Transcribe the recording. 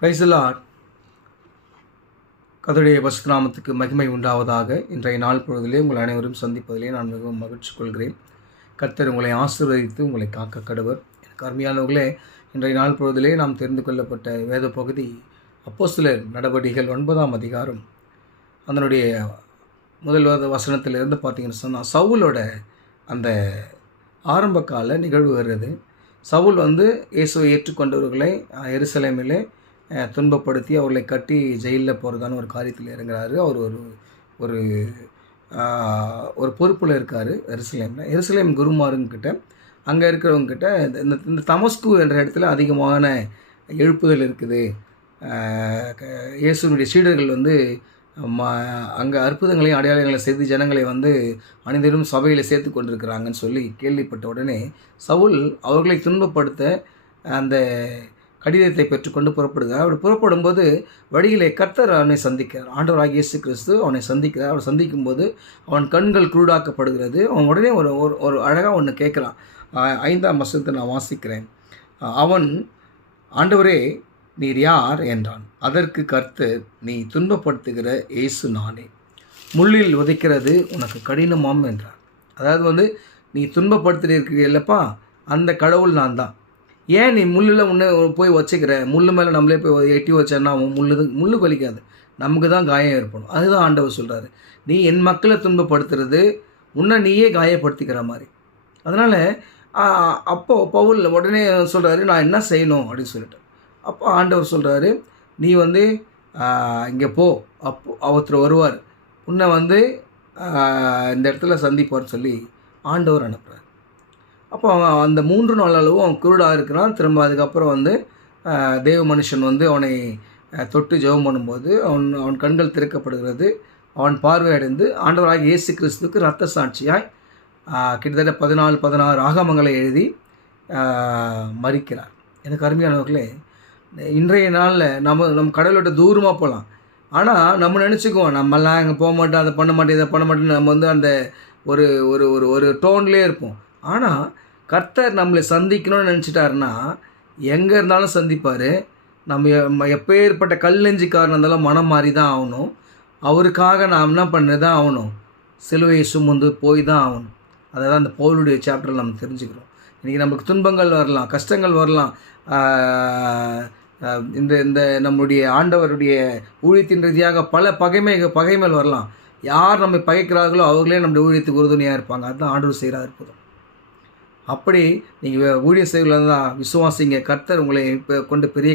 Praise the Lord. கர்த்தருடைய பரிசுத்த நாமத்துக்கு மகிமை உண்டாவதாக. இன்றைய நாள் பொழுதிலே உங்கள் அனைவரும் சந்திப்பதிலே நான் மிகவும் மகிழ்ச்சி கொள்கிறேன். கர்த்தர் உங்களை ஆசீர்வதித்து உங்களை காக்க கடவர். எனக்கு அருமையானவர்களே, இன்றைய நாள் பொழுதிலே நாம் தெரிந்து கொள்ளப்பட்ட வேத பகுதி அப்போஸ்தலர் நடவடிக்கைகள் 9ஆம் அதிகாரம் அதனுடைய முதல் வசனத்திலிருந்து பார்த்தீங்கன்னு சொன்னால், சவுலோட அந்த ஆரம்ப கால நிகழ்வு வருது. சவுல் இயேசுவை ஏற்றுக்கொண்டவர்களை எருசலேமிலே துன்பப்படுத்தி அவர்களை கட்டி ஜெயிலில் போகிறதான ஒரு காரியத்தில் இறங்குறாரு. அவர் ஒரு ஒரு பொறுப்பில் இருக்கார் எருசலேம் குருமாருங்கிட்ட. அங்கே இருக்கிறவங்கக்கிட்ட இந்த தமஸ்கு என்ற இடத்துல அதிகமான எழுப்புதல் இருக்குது. இயேசுனுடைய சீடர்கள் அங்கே அற்புதங்களையும் அடையாளங்களை செய்து ஜனங்களை அனைவரும் சபையில் சேர்த்து கொண்டிருக்கிறாங்கன்னு சொல்லி கேள்விப்பட்ட உடனே சவுல் அவர்களை துன்பப்படுத்த அந்த கடிதத்தை பெற்றுக்கொண்டு புறப்படுகிறார். அவர் புறப்படும்போது வழியிலே கர்த்தர் அவனை சந்திக்கிறார். ஆண்டவராகிய இயேசு கிறிஸ்து அவனை சந்திக்கிறார். அவர் சந்திக்கும்போது அவன் கண்கள் குருடாக்கப்படுகிறது. அவன் உடனே ஒரு அழகாக ஒன்று கேட்குறான். 5ஆம் வசனத்தை நான் வாசிக்கிறேன். அவன், ஆண்டவரே நீர் யார் என்றான். அதற்கு கர்த்தர், நீ துன்பப்படுத்துகிற இயேசு நானே, முள்ளில் உதைக்கிறது உனக்கு கடினமாம் என்றார். அதாவது நீ துன்பப்படுத்திருக்கிறீல்லப்பா, அந்த கடவுள் நான் தான். ஏன் நீ முள்ளில் முன்னே போய் வச்சுக்கிற? முள்ளு மேலே நம்மளே போய் எட்டி வச்சேன்னா முள்ளு வலிக்காது, நமக்கு தான் காயம் ஏற்படும். அதுதான் ஆண்டவர் சொல்கிறாரு. நீ என் மக்களை துன்பப்படுத்துறது உன்னை நீயே காயப்படுத்திக்கிற மாதிரி. அதனால் அப்போது பவுல் உடனே சொல்கிறாரு, நான் என்ன செய்யணும் அப்படின்னு சொல்லிட்டு. அப்போ ஆண்டவர் சொல்கிறாரு, நீ இங்கே போ, ஒருத்தர் வருவார், உன்னை இந்த இடத்துல சந்திப்பார்னு சொல்லி ஆண்டவர் அனுப்புகிறார். அப்போ அவன் அந்த 3 நாள் அளவும் அவன் குருடாக இருக்கிறான். திரும்ப அதுக்கப்புறம் தேவ மனுஷன் அவனை தொட்டு ஜெபம் பண்ணும்போது அவன் கண்கள் திறக்கப்படுகிறது. அவன் பார்வையடைந்து ஆண்டவராகிய இயேசு கிறிஸ்துவுக்கு இரத்த சாட்சியாய் கிட்டத்தட்ட 14-16 ஆகமங்களை எழுதி மரிக்கிறார். எனக்கு அருமையானவர்களே, இன்றைய நாளில் நம்ம கடவுளோட தூரமாக போகலாம். ஆனால் நம்ம நினச்சிக்குவோம், நம்மெல்லாம் அங்கே போக மாட்டோம், அதை பண்ண மாட்டேன், இதை பண்ண மாட்டேன்னு நம்ம அந்த ஒரு ஒரு ஒரு ஒரு டோன்லேயே இருப்போம். ஆனால் கர்த்தர் நம்மளை சந்திக்கணும்னு நினச்சிட்டாருன்னா எங்கே இருந்தாலும் சந்திப்பார். நம்ம எப்பேற்பட்ட கல் நெஞ்சிக்காரன் இருந்தாலும் மனம் மாறி தான் ஆகணும். அவருக்காக நாம் என்ன பண்ண தான் ஆகணும், சிலுவையை சுமந்து போய் தான் ஆகணும். அதை தான் அந்த பவுலுடைய சாப்டரில் நம்ம தெரிஞ்சுக்கிறோம். இன்றைக்கி நமக்கு துன்பங்கள் வரலாம், கஷ்டங்கள் வரலாம். இந்த நம்முடைய ஆண்டவருடைய ஊழியத்தின் ரீதியாக பல பகைமைகள் வரலாம். யார் நம்மை பகைக்கிறார்களோ அவர்களே நம்முடைய ஊழியத்துக்கு உறுதுணையாக இருப்பாங்க. அதுதான் ஆண்டவர் செய்கிற அற்புதம். அப்படி நீங்கள் ஊழியம் செய்கிறதா விசுவாசிங்க. கர்த்தர் உங்களை கொண்டு பெரிய